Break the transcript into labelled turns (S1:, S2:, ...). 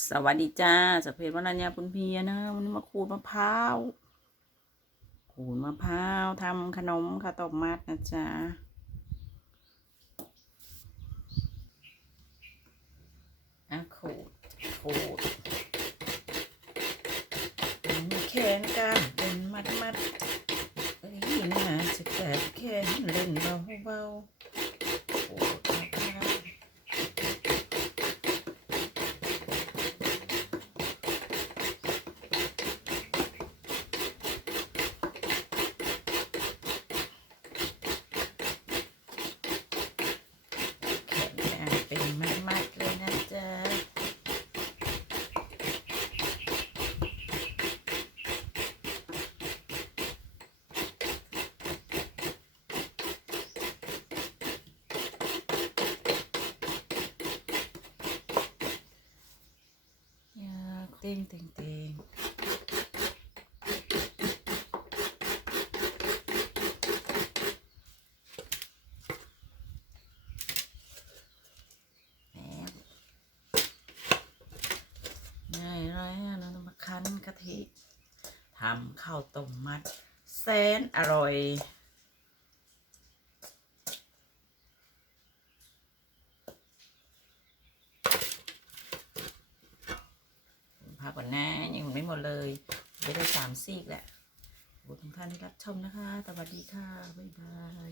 S1: สวัสดีจ้าสเพชรวรัญญาปุณเพียนะวันนี้มาขูดมะพร้าวขูดมะพร้าวทำขนมข้าวต้มมัดนะจ๊ะอะขูดขูดเป็นแขนกันเป็นมัดมัดเอ้ยนะจะแกะแขนเล่นเบาเบาๆขูดมะพร้าว แขนอะเป็นมัดๆเลยนะจ๊ะอยาก เต้งเต้งเต้งแหมง่ายเลยอะเราต้องมาคั้นกะทิทำข้าวต้มมัดแสนอร่อย พักก่อนนะยังไม่หมดเลยเได้สามซีกแหละขอบคุณท่านที่รับชมนะคะ สวัสดีค่ะ บ๊ายบาย